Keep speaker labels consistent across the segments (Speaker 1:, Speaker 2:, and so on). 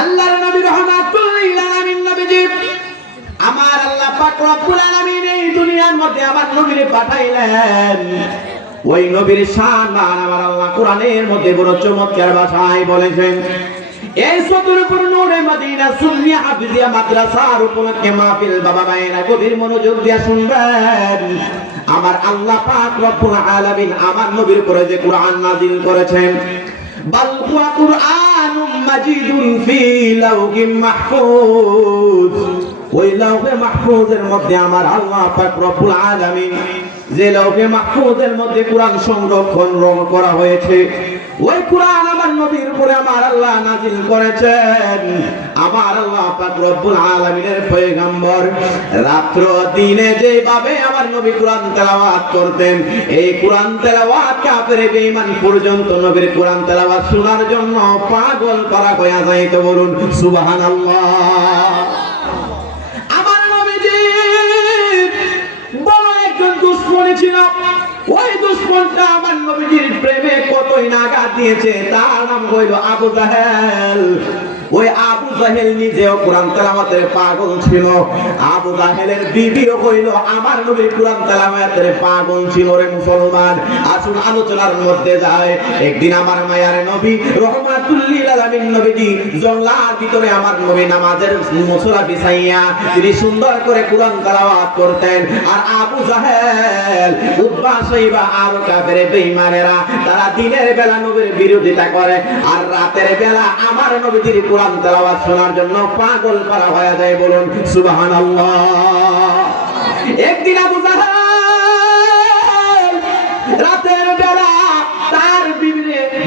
Speaker 1: আল্লাহর নবী রহমাতুল আলামিন নবীজি, আমার আল্লাহ পাক রব্বুল আলামিন এই দুনিয়ার মধ্যে আমার নবীরে পাঠাইলেন। ওই নবীর শান মান আমার আল্লাহ কোরআনের মধ্যে বড় চমৎকার ভাষায় বলেছেন এই সদরপুর নূরে মদিনা সুন্নিয়া হাফিজিয়া মাদ্রাসার উপলক্ষে মাহফিল বাবা মায়েরা গভীর মনোযোগ দিয়ে শুনবেন। আমার আল্লাহ পাক রব্বুল আলামিন আমার নবীর উপরে যে কোরআন নাযিল করেছেন, বাল কুরআনুম মাজিদুন ফি লাউহিম মাহফুজ। ওই লাউহে মাহফুজের মধ্যে আমার আল্লাহ পাক রব্বুল আলামিন, যে লাউহে মাহফুজের মধ্যে কোরআন সংরক্ষণ রং করা হয়েছে, ওই কোরআন আমার নবীর উপরে আমার আল্লাহ নাজিল করেছেন। আমার আল্লাহ পাক রব্বুল আলামিনের পয়গম্বর, রাত্র দিনে যেভাবে আমার নবী কোরআন তেলাওয়াত করতেন, এই কোরআন তেলাওয়াত কাফের বেঈমান পর্যন্ত নবীর কোরআন তেলাওয়াত শোনার জন্য পাগল করা হয়ে যাইত বলুন, সুবহানাল্লাহ। ছিল ওই দুশ্মনটা আমার নবীজির প্রেমে কতই নাগা দিয়েছে, তার নাম হইল আবু জাহেল। ওই জাহেল নিজেও কোরআন তেলাওয়াতের পাগল ছিল। আবু জাহেলের বিবিও হইল আমার নবীর কোরআন তেলাওয়াতের পাগল ছিল রে মুসলমান। আসুন আলোচনার মধ্যে যায় একদিন আমার মায়ার নবী রহমাতুল্লিল আলামিন নবীজি জঙ্গলার ভিতরে আমার নবী নামাজের মুসলা বিছাইয়া তিনি সুন্দর করে কোরআন তেলাওয়াত করতেন। আর আবু জাহেল উদ্বা সাইবা আর কাফের বেঈমানেরা, তারা দিনের বেলা নবীর বিরোধিতা করে। আর রাতের বেলা আমার নবীজির কোরআন তেলাওয়াত শোনার জন্য পাগল করা হয়ে যায় বলুন সুবাহান একদিন আবু জাহাল রাতের বেলা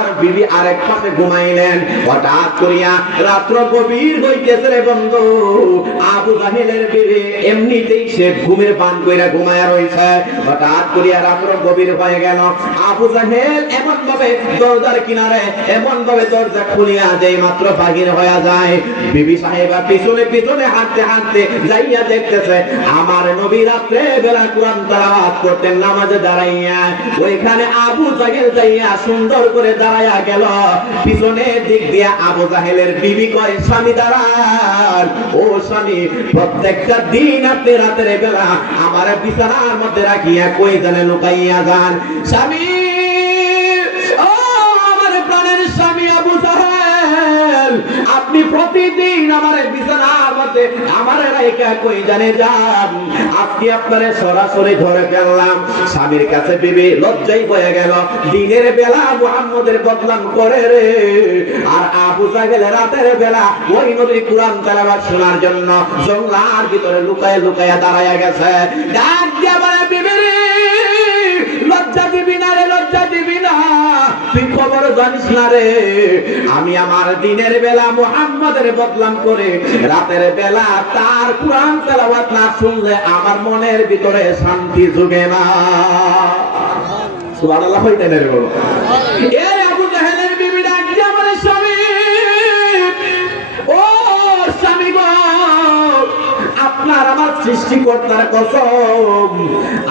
Speaker 1: তার বিবি আরেক পাশে ঘুমাইলেন। হঠাৎ করিয়া রাত্র গভীর হইতেছে রে বন্ধু। আবু জাহেলের বিবি এমনিতেই সে ঘুমের পান কইরা ঘুমায়া রইছে। হঠাৎ করিয়া রাত্র গভীর হয়ে গেল। আবু জাহেল এমন ভাবে দরজার কিনারে এমন ভাবে দরজা খুলিয়া যেই মাত্র বাহির হয়ে যায়। বিবি সাহেবা পিছনে পিছনে হাঁটতে হাঁটতে যাইয়া দেখতেছে, আমার নবী রাত্রে বেলা কোরআন তেলাওয়াত করতেন, নামাজে দাঁড়াইয়া। ওইখানে আবু জাহেল যাইয়া সুন্দর করে দাঁড়াইয়া গেল। পিছনের দিক দিয়া আবু জাহেলের বিবি কয়, স্বামী, দাঁড়ান। ও স্বামী, প্রত্যেকটা দিন আপনি রাতের বেলা আমার বিছানার মধ্যে রাখিয়া কই জানে লুকাইয়া যান? স্বামী আপনি প্রতিদিন আমার বিছানার মধ্যে আমার রাইকা কই জানে যান? আজকে আপনারে সরাসরি ধরে ফেললাম। স্বামীর কাছে বিবি লজ্জাই হয়ে গেল। দিনের বেলা মুহাম্মদের বদনাম করে রে। আর আবু জাহেল রাতের বেলা ওই নবীর কোরআন তেলাওয়াত শোনার জন্য জঙ্গলার ভিতরে লুকায় লুকায় দাঁড়ায় গেছে। ডাক দিয়া বলে বিবি লজ্জা দিবি না রে, লজ্জা দিবি না। জানিস না রে? আমি আমার দিনের বেলা মুহাম্মাদের বদলাম করে রাতের বেলা তার কোরআন তেলাওয়াত না শুনলে আমার মনের ভিতরে শান্তি জুগে না। সুবহানাল্লাহ হইতে রে বলো বলে, স্বামী, ও স্বামী গো আপনার আমার সৃষ্টিকর্তার কসম।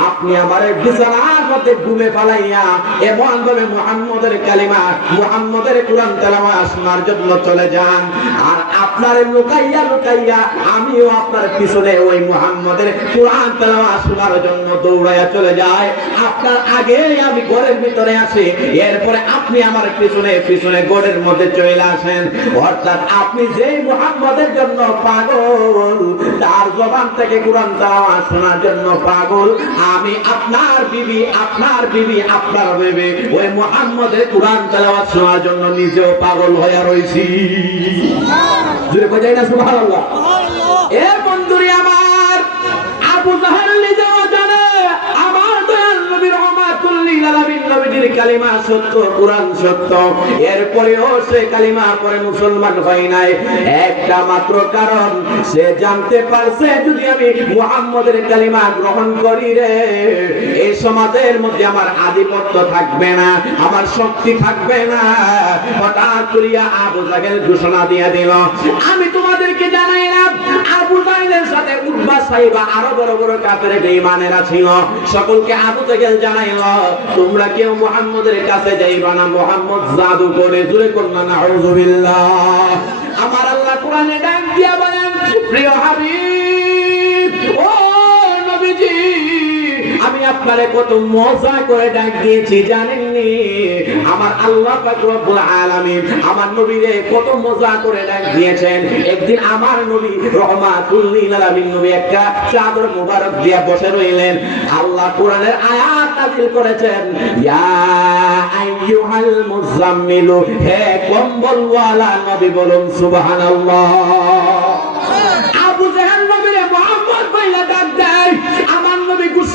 Speaker 1: আপনি আমার বিছানার মধ্যে ঘুমে পালাইয়া এমন ভাবে মুহাম্মদের কালিমা, মুহাম্মদের কোরআন তেলাওয়াত শোনার জন্য চলে যান। আর আপনার লুকাইয়া লুকাইয়া আমিও আপনার পিছনে ওই মুহাম্মদের কোরআন তেলাওয়াত শোনার জন্য দৌড়াইয়া চলে যায় আপনার আগে আমি ঘরের ভিতরে আসি এরপরে আপনি আমার পিছনে পিছনে ঘরের মধ্যে চলে আসেন। অর্থাৎ আপনি যেই মুহাম্মদের জন্য পাগল, তার জবান থেকে কোরআন তেলাওয়াত শোনার জন্য পাগল। আমি আপনার বিবি আপনার বিবি আপনার বিবি। ওই মোহাম্মদের কোরআন তেলাওয়াত শোনার জন্য নিজেও পাগল হয়ে রইছি। জুড়ে বোঝাই না সুবহানাল্লাহ? নবীজির কালিমা সত্য, কোরআন সত্য। এরপরেও সে কালিমা পরে মুসলমান হয় নাই। একটা মাত্র কারণ, সে জানতে পারছে, যদি আমি মুহাম্মদের কালিমা গ্রহণ করি রে এই সমাজের মধ্যে আমার আধিপত্য থাকবে না, আমার শক্তি থাকবে না। হঠাৎ করিয়া আবু জাহেল ঘোষণা দিয়ে দিল, আমি তোমাদেরকে জানাই না আবু জাহেলের সাথে উদ্বা সাহিবা আরও বড় বড় কাপের বেঈমানেরা ছিল। সকলকে আবু জাহেল জানাইল, তোমরা কেউ মুহাম্মদের কাছে যাইবা না মুহাম্মদ জাদু করে। জুড়ে করনা না আউযুবিল্লাহ আমার আল্লাহ কোরআনে ডাক দিয়া বলেন প্রিয় হাবিব। আপনারে কত মজা করে ডাক দিয়েছি, জানেননি? আমার আল্লাহ রব্বুল আলামিন আমার নবীরে কত মজা করে ডাক দিয়েছেন। একদিন আমার নবী রহমাতুল লিল আলামিন নবী একটা চাদর মুবারক দিয়া বসে রইলেন। আল্লাহ কোরআনের আয়াত নাযিল করেছেন, ইয়া আইয়ুহাল মুজাম্মিলু হে কম্বলওয়ালা নবী বলুন, সুবহানাল্লাহ।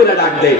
Speaker 1: করে ডাক দেয়।